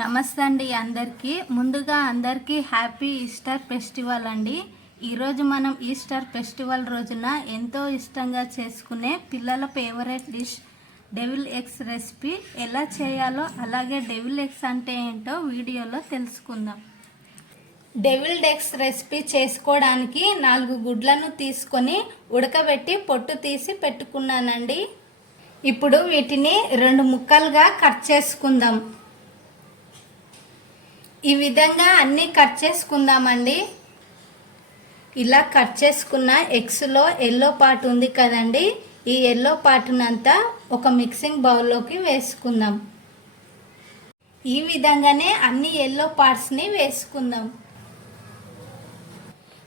నమస్తే అండి అందరికీ. ముందుగా అందరికీ హ్యాపీ ఈస్టర్ ఫెస్టివల్ అండి. ఈరోజు మనం ఈస్టర్ ఫెస్టివల్ రోజున ఎంతో ఇష్టంగా చేసుకునే పిల్లల favourite dish devil eggs recipe ఎలా చేయాలో అలాగే డెవిల్ ఎగ్స్ అంటే ఏంటో వీడియోలో తెలుసుకుందాం. డెవిల్డ్ ఎగ్స్ రెసిపీ చేసుకోవడానికి నాలుగు గుడ్లను తీసుకొని ఉడకబెట్టి పొట్టు తీసి పెట్టుకున్నానండి. ఇప్పుడు వీటిని రెండు ముక్కలుగా కట్ చేసుకుందాం. ఈ విధంగా అన్నీ కట్ చేసుకుందామండి. ఇలా కట్ చేసుకున్న ఎగ్స్లో ఎల్లో పార్ట్ ఉంది కదండి. ఈ ఎల్లో పార్ట్నంతా ఒక మిక్సింగ్ బౌల్లోకి వేసుకుందాం. ఈ విధంగానే అన్ని ఎల్లో పార్ట్స్ని వేసుకుందాం.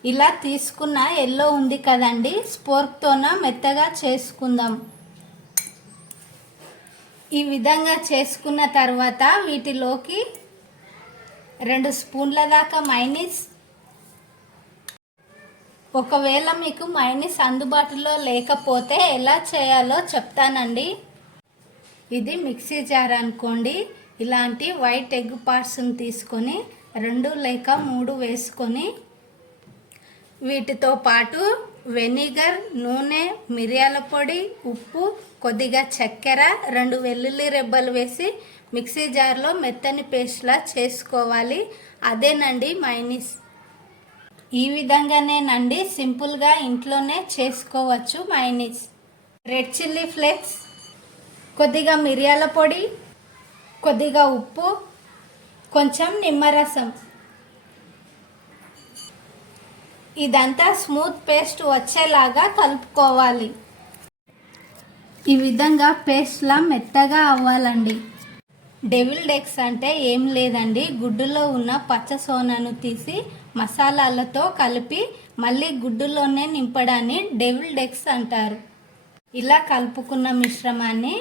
ఇలా తీసుకున్న ఎల్లో ఉంది కదండి. స్పోర్క్తోన మెత్తగా చేసుకుందాం. ఈ విధంగా చేసుకున్న తర్వాత వీటిలోకి రెండు స్పూన్ల దాకా మైనీస్ ఒకవేళ మీకు మైనీస్ అందుబాటులో లేకపోతే ఎలా చేయాలో చెప్తానండి. ఇది మిక్సీ జార్ అనుకోండి. ఇలాంటి వైట్ ఎగ్ పార్ట్స్ని తీసుకొని రెండు లేక మూడు వేసుకొని వీటితో పాటు వెనిగర్ నూనె మిరియాల పొడి ఉప్పు కొద్దిగా చక్కెర రెండు వెల్లుల్లి రెబ్బలు వేసి మిక్సీ జార్లో మెత్తని పేస్ట్లా చేసుకోవాలి. అదేనండి మైనీస్ ఈ విధంగానేనండి సింపుల్గా ఇంట్లోనే చేసుకోవచ్చు మైనీస్ రెడ్ చిల్లీ ఫ్లేక్స్ కొద్దిగా మిరియాల పొడి కొద్దిగా ఉప్పు కొంచెం నిమ్మరసం. ఇదంతా స్మూత్ పేస్ట్ వచ్చేలాగా కలుపుకోవాలి. ఈ విధంగా పేస్ట్లా మెత్తగా అవ్వాలండి. డెవిల్డ్ ఎగ్స్ అంటే ఏం లేదండి. గుడ్డులో ఉన్న పచ్చ సోనాను తీసి మసాలాలతో కలిపి మళ్ళీ గుడ్డులోనే నింపడాన్ని డెవిల్డ్ ఎగ్స్ అంటారు. ఇలా కలుపుకున్న మిశ్రమాన్ని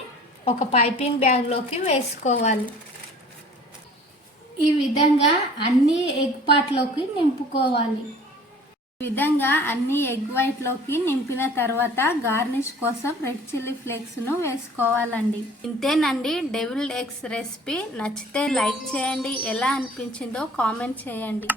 ఒక పైపింగ్ బ్యాగ్లోకి వేసుకోవాలి. ఈ విధంగా అన్ని ఎగ్ పాట్లోకి నింపుకోవాలి. విధంగా అన్ని ఎగ్ వైట్లోకి నింపిన తర్వాత గార్నిష్ కోసం రెడ్ చిల్లీ ఫ్లేక్స్ను వేసుకోవాలండి. ఇంతేనండి డెవిల్డ్ ఎగ్స్ రెసిపీ. నచ్చితే లైక్ చేయండి. ఎలా అనిపించిందో కామెంట్ చేయండి.